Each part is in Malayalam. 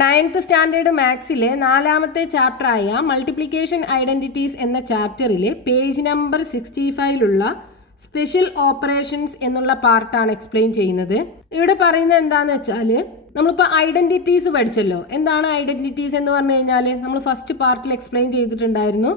9th സ്റ്റാൻഡേർഡ് മാത്സിലെ 4ാമത്തെ ചാപ്റ്ററായ മൾട്ടിപ്ലിക്കേഷൻ ഐഡന്റിറ്റീസ് എന്ന ചാപ്റ്ററിലെ പേജ് നമ്പർ 65ലുള്ള സ്പെഷ്യൽ ഓപ്പറേഷൻസ് എന്നുള്ള പാർട്ടാണ് എക്സ്പ്ലെയിൻ ചെയ്യുന്നത്. ഇവിടെ പറയുന്നത് എന്താണെന്ന് വെച്ചാൽ നമ്മളിപ്പോൾ ഐഡന്റിറ്റീസ് പഠിച്ചല്ലോ. എന്താണ് ഐഡന്റിറ്റീസ് എന്ന് പറഞ്ഞു കഴിഞ്ഞാൽ നമ്മൾ ഫസ്റ്റ് പാർട്ടിൽ എക്സ്പ്ലെയിൻ ചെയ്തിട്ടുണ്ടായിരുന്നു.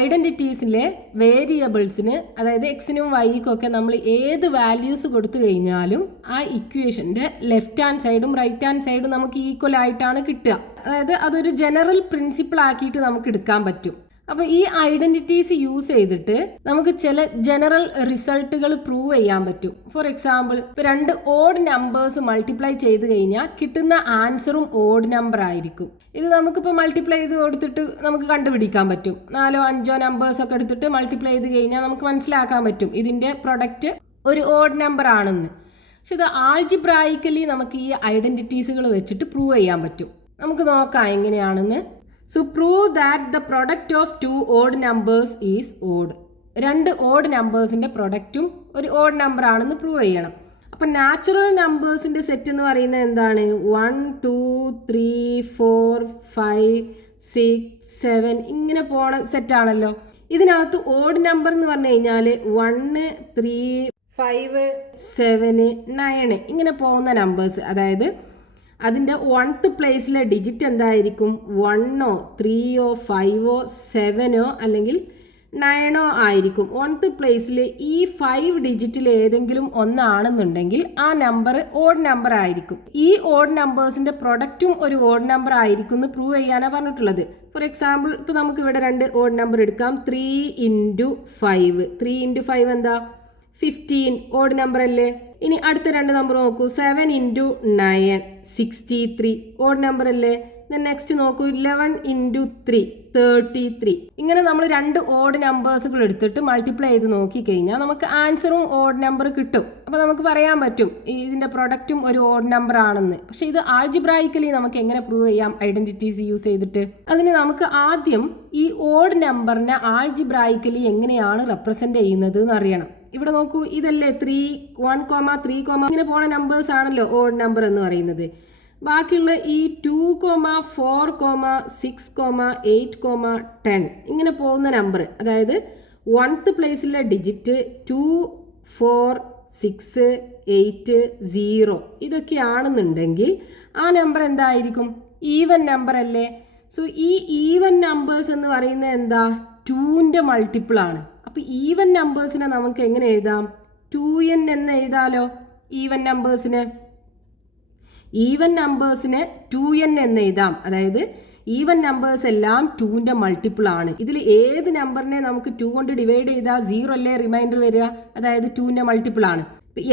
ഐഡന്റിറ്റീസിലെ വേരിയബിൾസിന്, അതായത് എക്സിനും വൈക്കും ഒക്കെ നമ്മൾ ഏത് വാല്യൂസ് കൊടുത്തു കഴിഞ്ഞാലും ആ ഇക്വേഷൻ്റെ ലെഫ്റ്റ് ഹാൻഡ് സൈഡും റൈറ്റ് ഹാൻഡ് സൈഡും നമുക്ക് ഈക്വൽ ആയിട്ടാണ് കിട്ടുക. അതായത് അതൊരു ജനറൽ പ്രിൻസിപ്പിൾ ആക്കിയിട്ട് നമുക്ക് എടുക്കാൻ പറ്റും. അപ്പോൾ ഈ ഐഡന്റിറ്റീസ് യൂസ് ചെയ്തിട്ട് നമുക്ക് ചില ജനറൽ റിസൾട്ടുകൾ പ്രൂവ് ചെയ്യാൻ പറ്റും. ഫോർ എക്സാമ്പിൾ, ഇപ്പോൾ 2 ഓഡ് നമ്പേഴ്സ് മൾട്ടിപ്ലൈ ചെയ്ത് കഴിഞ്ഞാൽ കിട്ടുന്ന ആൻസറും ഓഡ് നമ്പർ ആയിരിക്കും. ഇത് നമുക്കിപ്പോൾ മൾട്ടിപ്ലൈ ചെയ്ത് കൊടുത്തിട്ട് നമുക്ക് കണ്ടുപിടിക്കാൻ പറ്റും. 4ഓ 5ഓ നമ്പേഴ്സ് ഒക്കെ എടുത്തിട്ട് മൾട്ടിപ്ലൈ ചെയ്ത് കഴിഞ്ഞാൽ നമുക്ക് മനസ്സിലാക്കാൻ പറ്റും ഇതിൻ്റെ പ്രൊഡക്റ്റ് ഒരു ഓഡ് നമ്പർ ആണെന്ന്. പക്ഷെ ഇത് ആൾജിബ്രായിക്കലി നമുക്ക് ഈ ഐഡന്റിറ്റീസുകൾ വെച്ചിട്ട് പ്രൂവ് ചെയ്യാൻ പറ്റും. നമുക്ക് നോക്കാം എങ്ങനെയാണെന്ന്. So prove that the product of 2 odd numbers is odd. 2 odd നമ്പേഴ്സിന്റെ പ്രൊഡക്റ്റും ഒരു ഓഡ് നമ്പർ ആണെന്ന് പ്രൂവ് ചെയ്യണം. അപ്പം നാച്ചുറൽ നമ്പേഴ്സിന്റെ സെറ്റ് എന്ന് പറയുന്നത് എന്താണ്? 1 2 3 4 5 6 7 ഇങ്ങനെ പോണ സെറ്റാണല്ലോ. ഇതിനകത്ത് ഓഡ് നമ്പർ എന്ന് പറഞ്ഞു കഴിഞ്ഞാൽ 1 3 5 7 9 ഇങ്ങനെ പോകുന്ന നമ്പേഴ്സ്, അതായത് അതിൻ്റെ 1th പ്ലേസിലെ ഡിജിറ്റ് എന്തായിരിക്കും? 1ഓ 3ഓ 5ഓ 7ഓ അല്ലെങ്കിൽ 9ഓ ആയിരിക്കും. 1th പ്ലേസിൽ ഈ 5 ഡിജിറ്റിൽ ഏതെങ്കിലും ഒന്നാണെന്നുണ്ടെങ്കിൽ ആ നമ്പർ ഓഡ് നമ്പർ ആയിരിക്കും. ഈ ഓഡ് നമ്പേഴ്സിന്റെ പ്രൊഡക്റ്റും ഒരു ഓഡ് നമ്പർ ആയിരിക്കും എന്ന് പ്രൂവ് ചെയ്യാനാണ് പറഞ്ഞിട്ടുള്ളത്. ഫോർ എക്സാമ്പിൾ, ഇപ്പോൾ നമുക്ക് ഇവിടെ 2 ഓഡ് നമ്പർ എടുക്കാം. 3 × 5. 3 × 5 എന്താ? 15 ഓഡ് നമ്പർ അല്ലേ? ഇനി അടുത്ത 2 നമ്പർ നോക്കൂ. 7 × 9 63 ഓഡ് നമ്പർ അല്ലേ? നെക്സ്റ്റ് നോക്കൂ. 11 × 3 33. ഇങ്ങനെ നമ്മൾ 2 ഓഡ് നമ്പേഴ്സുകൾ എടുത്തിട്ട് മൾട്ടിപ്ലൈ ചെയ്ത് നോക്കിക്കഴിഞ്ഞാൽ നമുക്ക് ആൻസറും ഓഡ് നമ്പർ കിട്ടും. അപ്പോൾ നമുക്ക് പറയാൻ പറ്റും ഇതിൻ്റെ പ്രൊഡക്റ്റും ഒരു ഓഡ് നമ്പർ ആണെന്ന്. പക്ഷേ ഇത് ആൾജിബ്രായിക്കലി നമുക്ക് എങ്ങനെ പ്രൂവ് ചെയ്യാം ഐഡന്റിറ്റീസ് യൂസ് ചെയ്തിട്ട്? അതിന് നമുക്ക് ആദ്യം ഈ ഓഡ് നമ്പറിനെ ആൾജിബ്രായിക്കലി എങ്ങനെയാണ് റെപ്രസെന്റ് ചെയ്യുന്നത് എന്ന് അറിയണം. ഇവിടെ നോക്കൂ, ഇതല്ലേ 3 1, 3, ഇങ്ങനെ പോണ നമ്പേഴ്സ് ആണല്ലോ ഓഡ് നമ്പർ എന്ന് പറയുന്നത്. ബാക്കിയുള്ള ഈ 2, 4, 6, 8, 10 ഇങ്ങനെ പോകുന്ന നമ്പർ, അതായത് 1th പ്ലേസിലെ ഡിജിറ്റ് 2 4 6 8 0 ഇതൊക്കെയാണെന്നുണ്ടെങ്കിൽ ആ നമ്പർ എന്തായിരിക്കും? ഈവൻ നമ്പർ അല്ലേ? സോ ഈ ഈവൻ നമ്പേഴ്സ് എന്ന് പറയുന്നത് എന്താ? 2ന്റെ മൾട്ടിപ്പിൾ ആണ്. അപ്പോൾ ഈവൻ നമ്പേഴ്സിനെ നമുക്ക് എങ്ങനെ എഴുതാം? 2n എന്ന് എഴുതാലോ. ഈവൻ നമ്പേഴ്സിനെ 2n എന്ന് എഴുതാം. അതായത് ഈവൻ നമ്പേഴ്സ് എല്ലാം 2ന്റെ മൾട്ടിപ്പിൾ ആണ്. ഇതിൽ ഏത് നമ്പറിനെ നമുക്ക് 2 കൊണ്ട് ഡിവൈഡ് ചെയ്താൽ 0 അല്ലേ റിമൈൻഡർ വരിക? അതായത് 2ന്റെ മൾട്ടിപ്പിൾ ആണ്.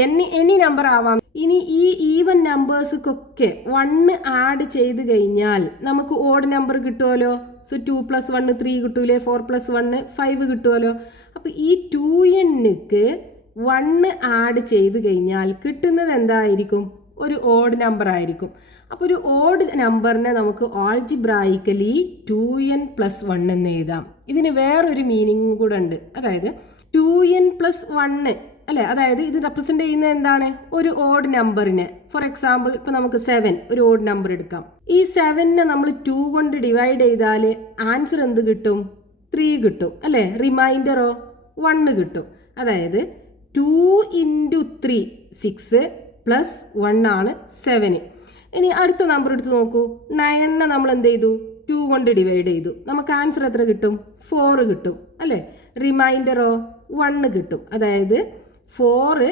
എനി നമ്പർ ആവാം. ഇനി ഈ ഈവൻ നമ്പേഴ്സൊക്കെ 1 ആഡ് ചെയ്ത് കഴിഞ്ഞാൽ നമുക്ക് ഓഡ് നമ്പർ കിട്ടുമല്ലോ. സോ 2 + 1 3 കിട്ടൂലേ? 4 + 1 5 കിട്ടുമല്ലോ. അപ്പോൾ ഈ 2nക്ക് 1 ആഡ് ചെയ്ത് കഴിഞ്ഞാൽ കിട്ടുന്നത് എന്തായിരിക്കും? ഒരു ഓഡ് നമ്പർ ആയിരിക്കും. അപ്പോൾ ഒരു ഓഡ് നമ്പറിനെ നമുക്ക് ആൾജിബ്രായിക്കലി 2n + 1 എന്ന് എഴുതാം. ഇതിന് വേറൊരു മീനിങ് കൂടെ ഉണ്ട്. അതായത് 2n + 1 അല്ലേ? അതായത് ഇത് റെപ്രസെന്റ് ചെയ്യുന്നത് എന്താണ്? ഒരു ഓഡ് നമ്പറിനെ. ഫോർ എക്സാമ്പിൾ, ഇപ്പൊ നമുക്ക് 7 ഒരു ഓഡ് നമ്പർ എടുക്കാം. ഈ 7നെ നമ്മൾ 2 കൊണ്ട് ഡിവൈഡ് ചെയ്താൽ ആൻസർ എന്ത് കിട്ടും? 3 കിട്ടും അല്ലേ? റിമൈൻഡറോ 1 കിട്ടും. അതായത് 2 × 3 6 + 1 ആണ് 7. ഇനി അടുത്ത നമ്പർ എടുത്ത് നോക്കൂ. 9നെ നമ്മൾ എന്ത് ചെയ്തു? 2 കൊണ്ട് ഡിവൈഡ് ചെയ്തു. നമുക്ക് ആൻസർ എത്ര കിട്ടും? 4 കിട്ടും അല്ലേ? റിമൈൻഡറോ 1 കിട്ടും. അതായത് 4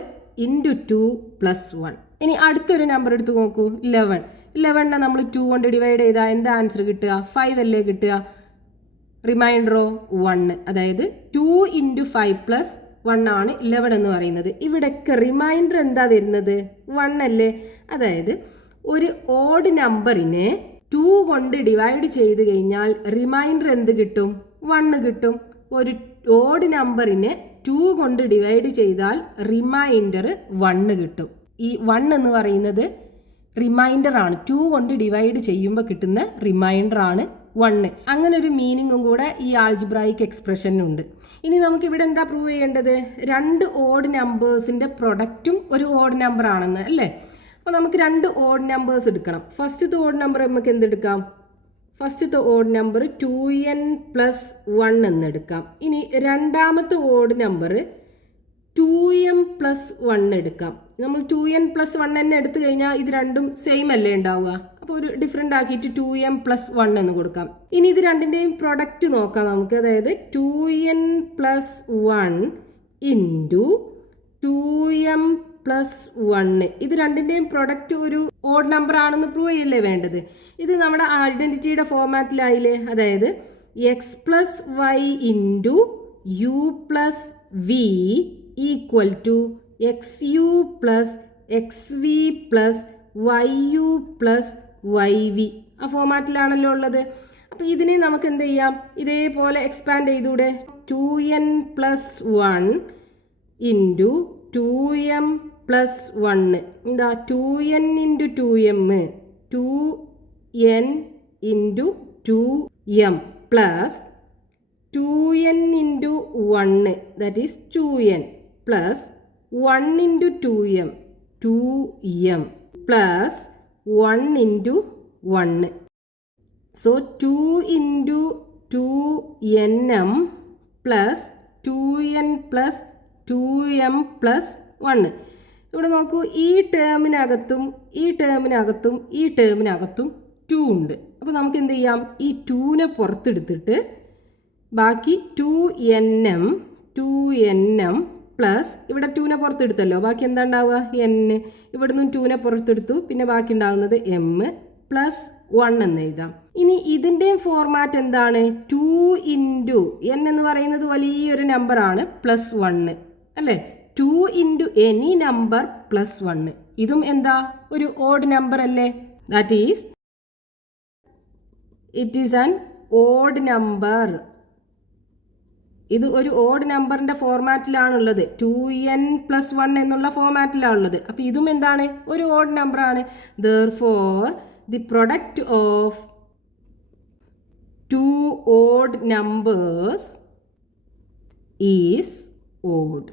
× 2 + 1. ഇനി അടുത്തൊരു നമ്പർ എടുത്ത് നോക്കൂ. 11നെ നമ്മൾ 2 കൊണ്ട് ഡിവൈഡ് ചെയ്താൽ എന്താ ആൻസർ കിട്ടുക? 5 അല്ലേ കിട്ടുക? റിമൈൻഡറോ 1. അതായത് 2 × 5 + 1 ആണ് 11 എന്ന് പറയുന്നത്. ഇവിടെയൊക്കെ റിമൈൻഡർ എന്താ വരുന്നത്? 1 അല്ലേ? അതായത് ഒരു ഓഡ് നമ്പറിനെ 2 കൊണ്ട് ഡിവൈഡ് ചെയ്ത് കഴിഞ്ഞാൽ റിമൈൻഡർ എന്ത് കിട്ടും? 1 കിട്ടും. ഒരു ഓഡ് നമ്പറിനെ 2 കൊണ്ട് ഡിവൈഡ് ചെയ്താൽ റിമൈൻഡർ 1 കിട്ടും. ഈ 1 എന്ന് പറയുന്നത് റിമൈൻഡർ ആണ്. 2 കൊണ്ട് ഡിവൈഡ് ചെയ്യുമ്പോൾ കിട്ടുന്ന റിമൈൻഡർ ആണ് 1. അങ്ങനെ ഒരു മീനിങ്ങും കൂടെ ഈ ആൾജിബ്രായിക് എക്സ്പ്രഷനുണ്ട്. ഇനി നമുക്ക് ഇവിടെ എന്താ പ്രൂവ് ചെയ്യേണ്ടത്? 2 ഓഡ് നമ്പേഴ്സിന്റെ പ്രൊഡക്റ്റും ഒരു ഓഡ് നമ്പർ ആണെന്ന് അല്ലേ? അപ്പോൾ നമുക്ക് 2 ഓഡ് നമ്പേഴ്സ് എടുക്കണം. ഫസ്റ്റത്തെ ഓഡ് നമ്പർ നമുക്ക് എന്തെടുക്കാം? ഫസ്റ്റത്തെ ഓഡ് നമ്പർ 2n + 1 എന്നെടുക്കാം. ഇനി രണ്ടാമത്തെ ഓഡ് നമ്പർ 2m + 1 എടുക്കാം. നമ്മൾ 2n + 1 തന്നെ എടുത്തു കഴിഞ്ഞാൽ ഇത് രണ്ടും സെയിം അല്ലേ ഉണ്ടാവുക. അപ്പോൾ ഒരു ഡിഫറെൻ്റ് ആക്കിയിട്ട് 2m + 1 എന്ന് കൊടുക്കാം. ഇനി ഇത് രണ്ടിൻ്റെയും പ്രൊഡക്റ്റ് നോക്കാം നമുക്ക്. അതായത് 2n + 1 × 2m + 1. ഇത് രണ്ടിൻ്റെയും പ്രൊഡക്റ്റ് ഒരു ഓഡ് നമ്പർ ആണെന്ന് പ്രൂവ് ചെയ്യല്ലേ വേണ്ടത്. ഇത് നമ്മുടെ ഐഡൻറ്റിറ്റിയുടെ ഫോർമാറ്റിലായില്ലേ. അതായത് x + y × u + v = xu + xv + yu + yv. ആ ഫോർമാറ്റിലാണല്ലോ ഉള്ളത്. അപ്പോൾ ഇതിനെ നമുക്ക് എന്ത് ചെയ്യാം? ഇതേപോലെ എക്സ്പാൻഡ് ചെയ്തൂടെ? 2n + 1 × 2m + 1. എന്താ? 2n × 2m 2n × 2m plus 2n × 1 that is 2n plus 1 × 2m 2m plus 1 × 1. So 2 × 2nm plus 2n plus 2m plus 1. ഇവിടെ നോക്കൂ, ഈ ടേമിനകത്തും ഈ ടേമിനകത്തും ഈ ടേമിനകത്തും 2 ഉണ്ട്. അപ്പോൾ നമുക്ക് എന്ത് ചെയ്യാം? ഈ 2നെ പുറത്തെടുത്തിട്ട് ബാക്കി 2nm പ്ലസ് ഇവിടെ 2നെ പുറത്തെടുത്തല്ലോ, ബാക്കി എന്താ ഉണ്ടാവുക? n. ഇവിടെ നിന്നും 2നെ പുറത്തെടുത്തു, പിന്നെ ബാക്കി ഉണ്ടാകുന്നത് m പ്ലസ് 1 എന്ന് എഴുതാം. ഇനി ഇതിൻ്റെ ഫോർമാറ്റ് എന്താണ്? 2 × n എന്ന് പറയുന്നത് വലിയൊരു നമ്പറാണ്, പ്ലസ് 1 അല്ലേ? 2 × any number plus 1. ഇതും എന്താ? ഒരു ഓഡ് നമ്പർ അല്ലേ? That is it is an odd number. ഇത് ഒരു ഓഡ് നമ്പറിൻ്റെ ഫോർമാറ്റിലാണുള്ളത്. 2n + 1 എന്നുള്ള ഫോർമാറ്റിലാണുള്ളത്. അപ്പോൾ ഇതും എന്താണ്? ഒരു ഓഡ് നമ്പറാണ്. Therefore the product of 2 odd numbers is odd.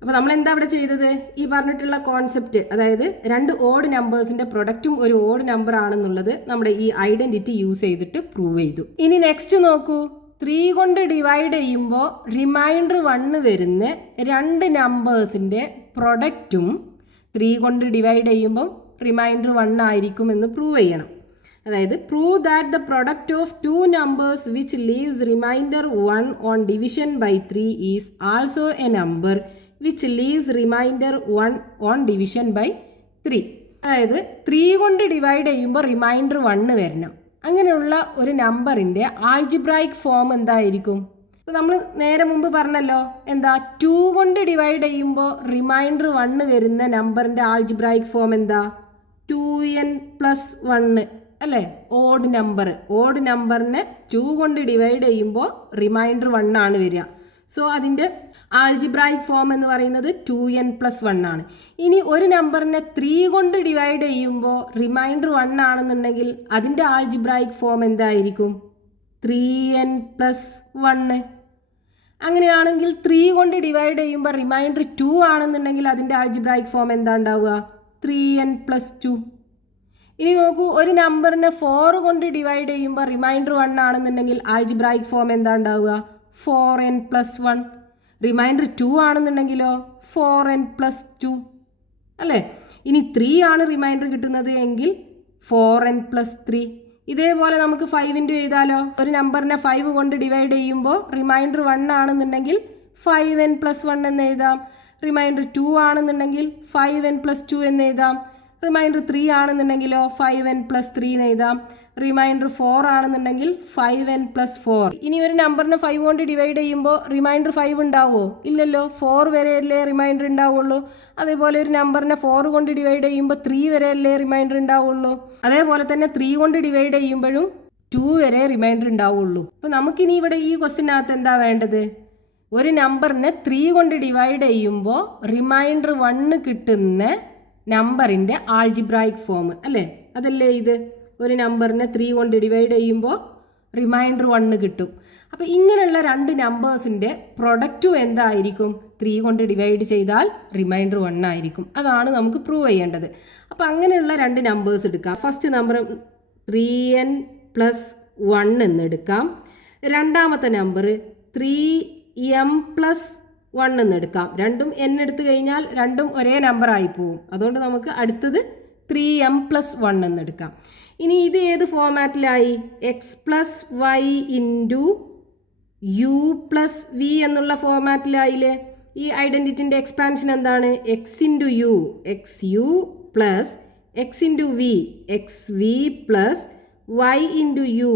അപ്പോൾ നമ്മൾ എന്താ ഇവിടെ ചെയ്തത്? ഈ പറഞ്ഞിട്ടുള്ള കോൺസെപ്റ്റ്, അതായത് 2 ഓഡ് നമ്പേഴ്സിൻ്റെ പ്രൊഡക്റ്റും ഒരു ഓഡ് നമ്പർ ആണെന്നുള്ളത് നമ്മുടെ ഈ ഐഡൻറ്റിറ്റി യൂസ് ചെയ്തിട്ട് പ്രൂവ് ചെയ്തു. ഇനി നെക്സ്റ്റ് നോക്കൂ. 3 കൊണ്ട് ഡിവൈഡ് ചെയ്യുമ്പോൾ റിമൈൻഡർ 1 വരുന്ന 2 നമ്പേഴ്സിൻ്റെ പ്രൊഡക്റ്റും 3 കൊണ്ട് ഡിവൈഡ് ചെയ്യുമ്പോൾ റിമൈൻഡർ 1 ആയിരിക്കും എന്ന് പ്രൂവ് ചെയ്യണം. അതായത് prove that the product of 2 numbers which leaves remainder 1 on division by 3 is also a number which leaves remainder 1 on division by 3. അതായത് 3 കൊണ്ട് ഡിവൈഡ് ചെയ്യുമ്പോൾ റിമൈൻഡർ 1 വരണം. അങ്ങനെയുള്ള ഒരു നമ്പറിൻ്റെ ആൾജിബ്രായിക് ഫോം എന്തായിരിക്കും? അപ്പോൾ നമ്മൾ നേരെ മുമ്പ് പറഞ്ഞല്ലോ, എന്താ? 2 കൊണ്ട് ഡിവൈഡ് ചെയ്യുമ്പോൾ റിമൈൻഡർ 1 വരുന്ന നമ്പറിൻ്റെ ആൾജിബ്രായിക് ഫോം എന്താ? 2n + 1 അല്ലേ? Odd number. ഓഡ് നമ്പറിനെ 2 കൊണ്ട് ഡിവൈഡ് ചെയ്യുമ്പോൾ റിമൈൻഡർ 1 ആണ് വരിക. സോ അതിൻ്റെ ആൾജിബ്രായിക് ഫോം എന്ന് പറയുന്നത് 2n + 1 ആണ്. ഇനി ഒരു നമ്പറിനെ 3 കൊണ്ട് ഡിവൈഡ് ചെയ്യുമ്പോൾ റിമൈൻഡർ 1 ആണെന്നുണ്ടെങ്കിൽ അതിൻ്റെ ആൾജിബ്രായിക് ഫോം എന്തായിരിക്കും? 3n + 1. അങ്ങനെയാണെങ്കിൽ 3 കൊണ്ട് ഡിവൈഡ് ചെയ്യുമ്പോൾ റിമൈൻഡർ 2 ആണെന്നുണ്ടെങ്കിൽ അതിൻ്റെ ആൾജിബ്രായിക് ഫോം എന്താ ഉണ്ടാവുക? 3n + 2. ഇനി നോക്കൂ, ഒരു നമ്പറിനെ 4 കൊണ്ട് ഡിവൈഡ് ചെയ്യുമ്പോൾ റിമൈൻഡർ 1 ആണെന്നുണ്ടെങ്കിൽ ആൾജിബ്രായിക് ഫോം എന്താ ഉണ്ടാവുക? 4n + 1. റിമൈൻഡർ 2 ആണെന്നുണ്ടെങ്കിലോ 4n + 2 അല്ലേ? ഇനി 3 ആണ് റിമൈൻഡർ കിട്ടുന്നത് എങ്കിൽ 4n + 3. ഇതേപോലെ നമുക്ക് 5 × ചെയ്താലോ? ഒരു നമ്പറിനെ 5 കൊണ്ട് ഡിവൈഡ് ചെയ്യുമ്പോൾ റിമൈൻഡർ 1 ആണെന്നുണ്ടെങ്കിൽ 5n + 1 എന്ന് എഴുതാം. റിമൈൻഡർ 2 ആണെന്നുണ്ടെങ്കിൽ 5n + 2 എന്ന് എഴുതാം. റിമൈൻഡർ 3 ആണെന്നുണ്ടെങ്കിലോ 5n + 3 എന്ന് എഴുതാം. റിമൈൻഡർ 4 ആണെന്നുണ്ടെങ്കിൽ 5n + 4. ഇനി ഒരു നമ്പറിനെ 5 കൊണ്ട് ഡിവൈഡ് ചെയ്യുമ്പോൾ റിമൈൻഡർ 5 ഉണ്ടാവുമോ? ഇല്ലല്ലോ. 4 വരെയല്ലേ റിമൈൻഡർ ഉണ്ടാവുള്ളൂ. അതേപോലെ ഒരു നമ്പറിനെ 4 കൊണ്ട് ഡിവൈഡ് ചെയ്യുമ്പോൾ 3 വരെയല്ലേ റിമൈൻഡർ ഉണ്ടാവുള്ളൂ. അതേപോലെ തന്നെ 3 കൊണ്ട് ഡിവൈഡ് ചെയ്യുമ്പോഴും 2 വരെ റിമൈൻഡർ ഉണ്ടാവുള്ളൂ. അപ്പോൾ നമുക്കിനി ഇവിടെ ഈ ക്വസ്റ്റിനകത്ത് എന്താ വേണ്ടത്? ഒരു നമ്പറിനെ 3 കൊണ്ട് ഡിവൈഡ് ചെയ്യുമ്പോൾ റിമൈൻഡർ 1 കിട്ടുന്ന നമ്പറിൻ്റെ ആൾജിബ്രായിക് ഫോം അല്ലേ? അതല്ലേ ഇത്? ഒരു നമ്പറിനെ 3 കൊണ്ട് ഡിവൈഡ് ചെയ്യുമ്പോൾ റിമൈൻഡർ 1 കിട്ടും. അപ്പോൾ ഇങ്ങനെയുള്ള രണ്ട് നമ്പേഴ്സിൻ്റെ പ്രൊഡക്റ്റും എന്തായിരിക്കും? 3 കൊണ്ട് ഡിവൈഡ് ചെയ്താൽ റിമൈൻഡർ 1 ആയിരിക്കും. അതാണ് നമുക്ക് പ്രൂവ് ചെയ്യേണ്ടത്. അപ്പോൾ അങ്ങനെയുള്ള രണ്ട് നമ്പേഴ്സ് എടുക്കാം. ഫസ്റ്റ് നമ്പർ 3n + 1 എന്നെടുക്കാം. രണ്ടാമത്തെ നമ്പർ 3m + 1 എന്നെടുക്കാം. രണ്ടും n എടുത്തു കഴിഞ്ഞാൽ രണ്ടും ഒരേ നമ്പർ ആയി പോവും. അതുകൊണ്ട് നമുക്ക് അടുത്തത് 3m + 1 എന്നെടുക്കാം. ഇനി ഇത് ഏത് ഫോമാറ്റിലായി? x + y × u + v എന്നുള്ള ഫോമാറ്റിലായില്ലേ? ഈ ഐഡൻറ്റിറ്റിൻ്റെ എക്സ്പാൻഷൻ എന്താണ്? x × u xu + x × v xv + y × u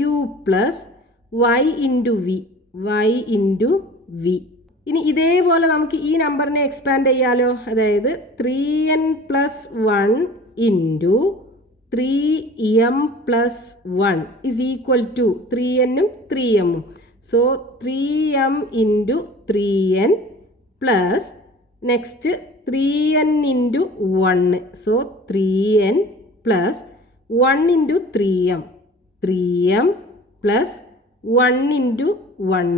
yu + y × v y × v. ഇനി ഇതേപോലെ നമുക്ക് ഈ നമ്പറിനെ എക്സ്പാൻഡ് ചെയ്യാലോ. അതായത് 3n + 1 × 3m + 1 = 3n-ഉം 3m-ഉം. So 3m × 3n plus next 3n × 1. So 3n + 1 × 3m 3m + 1 × 1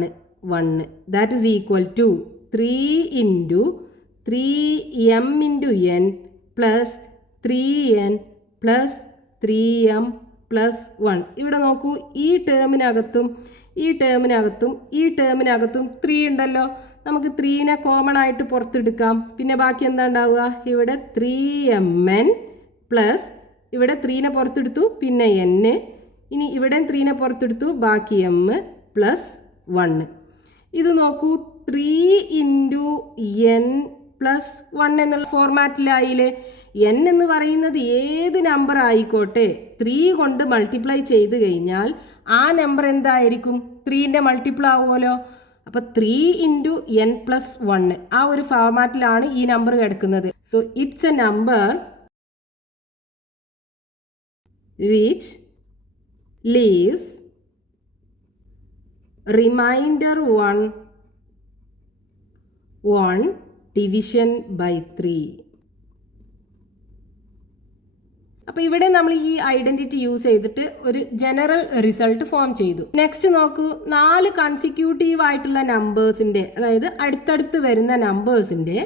1. That is equal to 3 × 3m × n plus 3n plus 3m plus 1. ഇവിടെ നോക്കൂ, ഈ ടേമിനകത്തും ഈ ടേമിനകത്തും ഈ ടേമിനകത്തും 3 ഉണ്ടല്ലോ. നമുക്ക് 3നെ കോമൺ ആയിട്ട് പുറത്തെടുക്കാം. പിന്നെ ബാക്കി എന്താ ഉണ്ടാവുക? ഇവിടെ 3mn പ്ലസ് ഇവിടെ 3നെ പുറത്തെടുത്തു, പിന്നെ n. ഇനി ഇവിടെ 3നെ പുറത്തെടുത്തു, ബാക്കി m പ്ലസ് 1. ഇത് നോക്കൂ, 3 × n + 1 എന്നുള്ള ഫോർമാറ്റിലായില്ലേ. n എന്ന് പറയുന്നത് ഏത് നമ്പർ ആയിക്കോട്ടെ 3 കൊണ്ട് മൾട്ടിപ്ലൈ ചെയ്ത് കഴിഞ്ഞാൽ ആ നമ്പർ എന്തായിരിക്കും? 3ൻ്റെ മൾട്ടിപ്പിൾ ആവുമല്ലോ. അപ്പോൾ 3 × n + 1 ആ ഒരു ഫോർമാറ്റിലാണ് ഈ നമ്പർ കിടക്കുന്നത്. So it's A number which leaves remainder 1 division by 3. അപ്പോൾ ഇവിടെ നമ്മൾ ഈ ഐഡൻറ്റിറ്റി യൂസ് ചെയ്തിട്ട് ഒരു ജനറൽ റിസൾട്ട് ഫോം ചെയ്തു. നെക്സ്റ്റ് നോക്കൂ, 4 കൺസിക്യൂട്ടീവ് ആയിട്ടുള്ള നമ്പേഴ്സിൻ്റെ, അതായത് അടുത്തടുത്ത് വരുന്ന നമ്പേഴ്സിൻ്റെ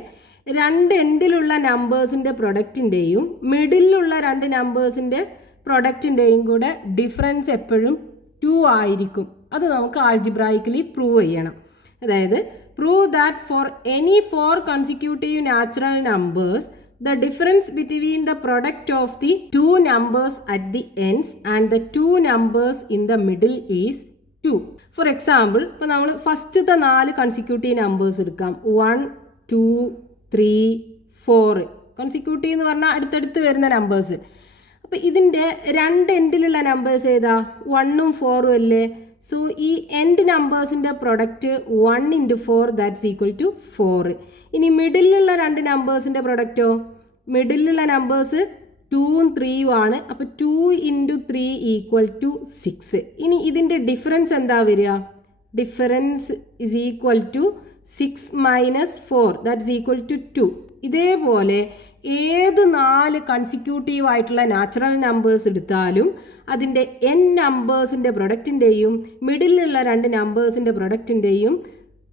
2 എൻഡിലുള്ള നമ്പേഴ്സിൻ്റെ പ്രൊഡക്റ്റിൻ്റെയും മിഡിലുള്ള 2 നമ്പേഴ്സിൻ്റെ പ്രൊഡക്റ്റിൻ്റെയും കൂടെ ഡിഫറൻസ് എപ്പോഴും 2 ആയിരിക്കും. അത് നമുക്ക് ആൾജിബ്രായിക്കലി പ്രൂവ് ചെയ്യണം. അതായത് prove that for any 4 consecutive natural numbers the difference between the product of the 2 numbers at the ends and the 2 numbers in the middle is 2. For example, ഇപ്പോൾ നമ്മൾ ഫസ്റ്റത്തെ 4 കൺസിക്യൂട്ടീവ് നമ്പേഴ്സ് എടുക്കാം. 1 2 3 4 കൺസിക്യൂട്ടീവ് എന്ന് പറഞ്ഞാൽ അടുത്തടുത്ത് വരുന്ന നമ്പേഴ്സ്. അപ്പോൾ ഇതിൻ്റെ 2 എൻഡിലുള്ള നമ്പേഴ്സ് ഏതാ? 1ഉം 4ഉം അല്ലേ. സോ ഈ എൻഡ് നമ്പേഴ്സിൻ്റെ പ്രൊഡക്റ്റ് 1 × 4 ദാറ്റ്സ് ഈക്വൽ ടു 4. ഇനി മിഡിലുള്ള 2 നമ്പേഴ്സിൻ്റെ പ്രൊഡക്റ്റോ? മിഡിലുള്ള നമ്പേഴ്സ് 2ഉം 3ഉം ആണ്. അപ്പോൾ 2 × 3 = 6. ഇനി ഇതിൻ്റെ ഡിഫറൻസ് എന്താ വരിക? Difference is equal to 6 - 4 that's equal to 2. ഇതേപോലെ ഏത് 4 കൺസിക്യൂട്ടീവ് ആയിട്ടുള്ള നാച്ചുറൽ നമ്പേഴ്സ് എടുത്താലും അതിൻ്റെ n നമ്പേഴ്സിൻ്റെ പ്രൊഡക്റ്റിൻ്റെയും മിഡിലുള്ള 2 നമ്പേഴ്സിൻ്റെ പ്രൊഡക്റ്റിൻ്റെയും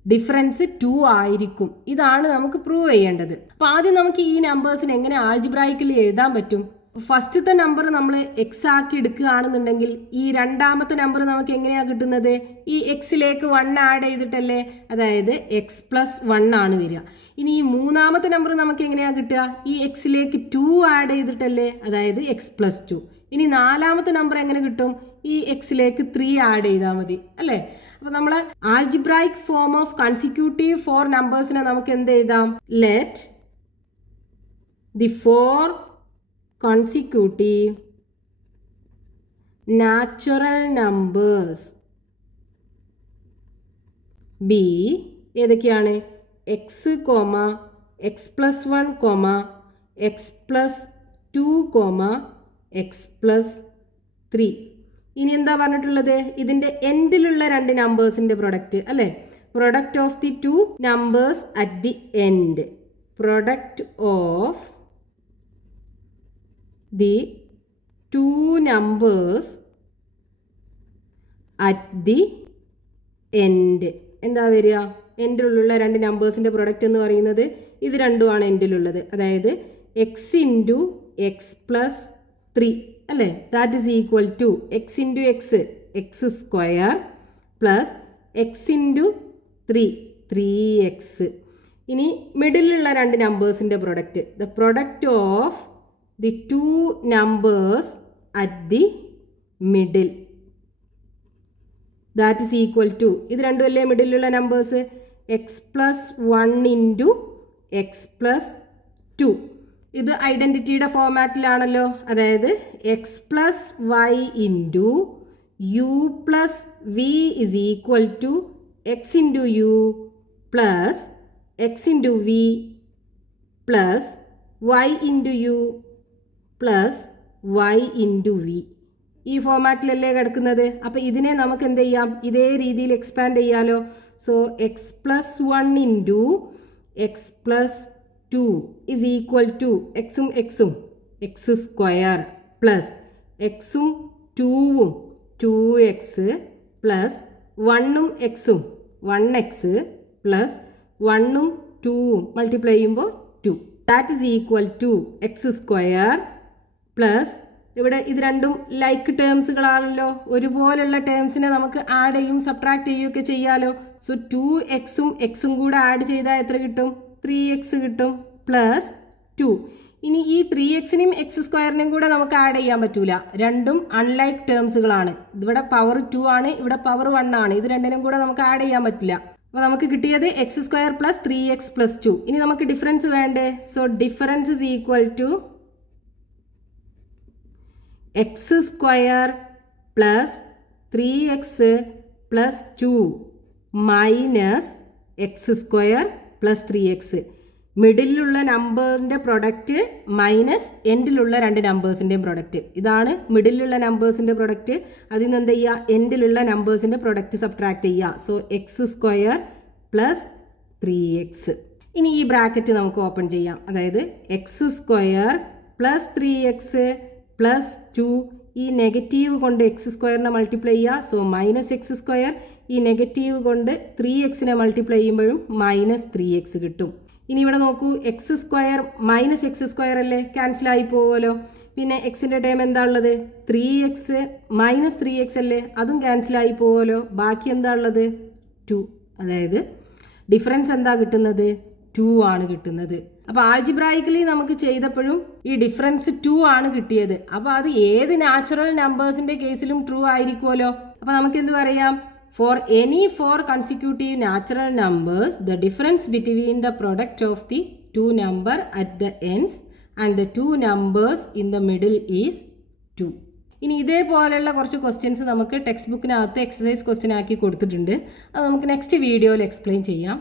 ഡിഫറൻസ് 2 ആയിരിക്കും. ഇതാണ് നമുക്ക് പ്രൂവ് ചെയ്യേണ്ടത്. അപ്പോൾ ആദ്യം നമുക്ക് ഈ നമ്പേഴ്സിന് എങ്ങനെ ആൾജിബ്രായിക്കലി എഴുതാൻ പറ്റും? ഫസ്റ്റത്തെ നമ്പർ നമ്മൾ എക്സ് ആക്കി എടുക്കുകയാണെന്നുണ്ടെങ്കിൽ ഈ രണ്ടാമത്തെ നമ്പർ നമുക്ക് എങ്ങനെയാണ് കിട്ടുന്നത്? ഈ എക്സിലേക്ക് 1 ആഡ് ചെയ്തിട്ടല്ലേ, അതായത് x + 1 ആണ് വരിക. ഇനി ഈ മൂന്നാമത്തെ നമ്പർ നമുക്ക് എങ്ങനെയാണ് കിട്ടുക? ഈ എക്സിലേക്ക് 2 ആഡ് ചെയ്തിട്ടല്ലേ, അതായത് x + 2. ഇനി നാലാമത്തെ നമ്പർ എങ്ങനെ കിട്ടും? ഈ എക്സിലേക്ക് 3 ആഡ് ചെയ്താൽ മതി അല്ലേ. അപ്പോൾ നമ്മൾ ആൾജിബ്രായിക് ഫോം ഓഫ് കൺസിക്യൂട്ടീവ് 4 നമ്പേഴ്സിനെ നമുക്ക് എന്ത് എഴുതാം? Let the 4 consecutive natural numbers b ഏതൊക്കെയാണ്? x, x + 1, x + 2, x + 3. ഇനി എന്താ പറഞ്ഞിട്ടുള്ളത്? ഇതിൻ്റെ എൻഡിലുള്ള 2 നമ്പേഴ്സിൻ്റെ പ്രൊഡക്റ്റ് അല്ലേ. Product of the 2 numbers at the end. Product of the 2 numbers at the end. എന്താ വരിക? എൻഡിലുള്ള രണ്ട് നമ്പേഴ്സിൻ്റെ പ്രൊഡക്റ്റ് എന്ന് പറയുന്നത് ഇത് രണ്ടുമാണ് എൻഡിലുള്ളത്. അതായത് എക്സ് ഇൻറ്റു എക്സ് പ്ലസ് 3 അല്ലേ? That is equal to x into x, x square plus x into 3, 3x. ഇനി മിഡിലുള്ള രണ്ട് നമ്പേഴ്സിൻ്റെ product, the product of the two numbers at the middle, that is equal to ഇത് രണ്ടും അല്ലേ മിഡിലുള്ള numbers, x plus 1 into X plus 2. ഇത് ഐഡൻറ്റിറ്റിയുടെ ഫോമാറ്റിലാണല്ലോ. അതായത് x plus Y into U plus v is equal to x into U plus x into v plus Y into U plus Y into V. ഈ ഫോമാറ്റിലല്ലേ കിടക്കുന്നത്. അപ്പോൾ ഇതിനെ നമുക്ക് എന്ത് ചെയ്യാം? ഇതേ രീതിയിൽ എക്സ്പാൻഡ് ചെയ്യാലോ. So X plus 1 into X plus 2 is equal to എക്സും എക്സും എക്സ് സ്ക്വയർ പ്ലസ് എക്സും 2ഉം 2x പ്ലസ് 1ഉം എക്സും 1x പ്ലസ് 1ഉം 2ഉം മൾട്ടിപ്ലൈ ചെയ്യുമ്പോൾ 2. That is equal to X square plus ഇവിടെ ഇത് രണ്ടും ലൈക്ക് ടേംസുകളാണല്ലോ. ഒരുപോലുള്ള ടേംസിനെ നമുക്ക് ആഡ് ചെയ്യും സബ്ട്രാക്ട് ചെയ്യുകയൊക്കെ ചെയ്യാമല്ലോ. സോ 2xും എക്സും കൂടെ ആഡ് ചെയ്താൽ എത്ര കിട്ടും? 3x കിട്ടും പ്ലസ് 2. ഇനി ഈ 3xനെയും എക്സ് സ്ക്വയറിനെയും കൂടെ നമുക്ക് ആഡ് ചെയ്യാൻ പറ്റൂല. രണ്ടും അൺലൈക്ക് ടേംസുകളാണ്. ഇവിടെ പവർ 2 ആണ്, ഇവിടെ പവർ 1 ആണ്. ഇത് രണ്ടിനും കൂടെ നമുക്ക് ആഡ് ചെയ്യാൻ പറ്റില്ല. അപ്പോൾ നമുക്ക് കിട്ടിയത് X square plus 3x plus 2. ഇനി നമുക്ക് ഡിഫറൻസ് വേണ്ടേ? So difference is equal to X square plus 3x plus 2 minus X square plus 3x. മിഡിലുള്ള നമ്പറിൻ്റെ പ്രൊഡക്റ്റ് മൈനസ് എൻഡിലുള്ള രണ്ട് നമ്പേഴ്സിൻ്റെയും പ്രൊഡക്റ്റ്. ഇതാണ് മിഡിലുള്ള നമ്പേഴ്സിൻ്റെ പ്രൊഡക്റ്റ്. അതിൽ നിന്ന് എന്ത് ചെയ്യുക? എൻഡിലുള്ള നമ്പേഴ്സിൻ്റെ പ്രൊഡക്റ്റ് സബ്ട്രാക്ട് ചെയ്യുക. So X square plus 3x. ഇനി ഈ ബ്രാക്കറ്റ് നമുക്ക് ഓപ്പൺ ചെയ്യാം. അതായത് X square plus 3x plus 2, ഈ നെഗറ്റീവ് കൊണ്ട് എക്സ് സ്ക്വയറിനെ മൾട്ടിപ്ലൈ ചെയ്യുക. So minus X square. ഈ നെഗറ്റീവ് കൊണ്ട് 3xനെ മൾട്ടിപ്ലൈ ചെയ്യുമ്പോഴും മൈനസ് 3x കിട്ടും. ഇനി ഇവിടെ നോക്കൂ, X square minus X square അല്ലേ, ക്യാൻസലായി പോവുമല്ലോ. പിന്നെ എക്സിൻ്റെ ടേം എന്താ ഉള്ളത്? 3x മൈനസ് 3x അല്ലേ, അതും ക്യാൻസലായി പോവുമല്ലോ. ബാക്കി എന്താ ഉള്ളത്? 2. അതായത് ഡിഫറൻസ് എന്താ കിട്ടുന്നത്? 2 ആണ് കിട്ടുന്നത്. അപ്പോൾ ആൾജിബ്രായിക്കലി നമുക്ക് ചെയ്തപ്പോഴും ഈ ഡിഫറൻസ് 2 ആണ് കിട്ടിയത്. അപ്പോൾ അത് ഏത് നാച്ചുറൽ നമ്പേഴ്സിൻ്റെ കേസിലും ട്രൂ ആയിരിക്കുമല്ലോ. അപ്പോൾ നമുക്ക് എന്ത് പറയാം? For any 4 consecutive natural numbers, the difference between the product of the two number at the ends and the two numbers in the middle is 2. ഇനി ഇതേപോലെയുള്ള കുറച്ച് ക്വസ്റ്റ്യൻസ് നമുക്ക് ടെക്സ്റ്റ് ബുക്കിനകത്ത് എക്സസൈസ് ക്വസ്റ്റ്യൻ ആക്കി കൊടുത്തിട്ടുണ്ട്. അത് നമുക്ക് നെക്സ്റ്റ് വീഡിയോയിൽ എക്സ്പ്ലെയിൻ ചെയ്യാം.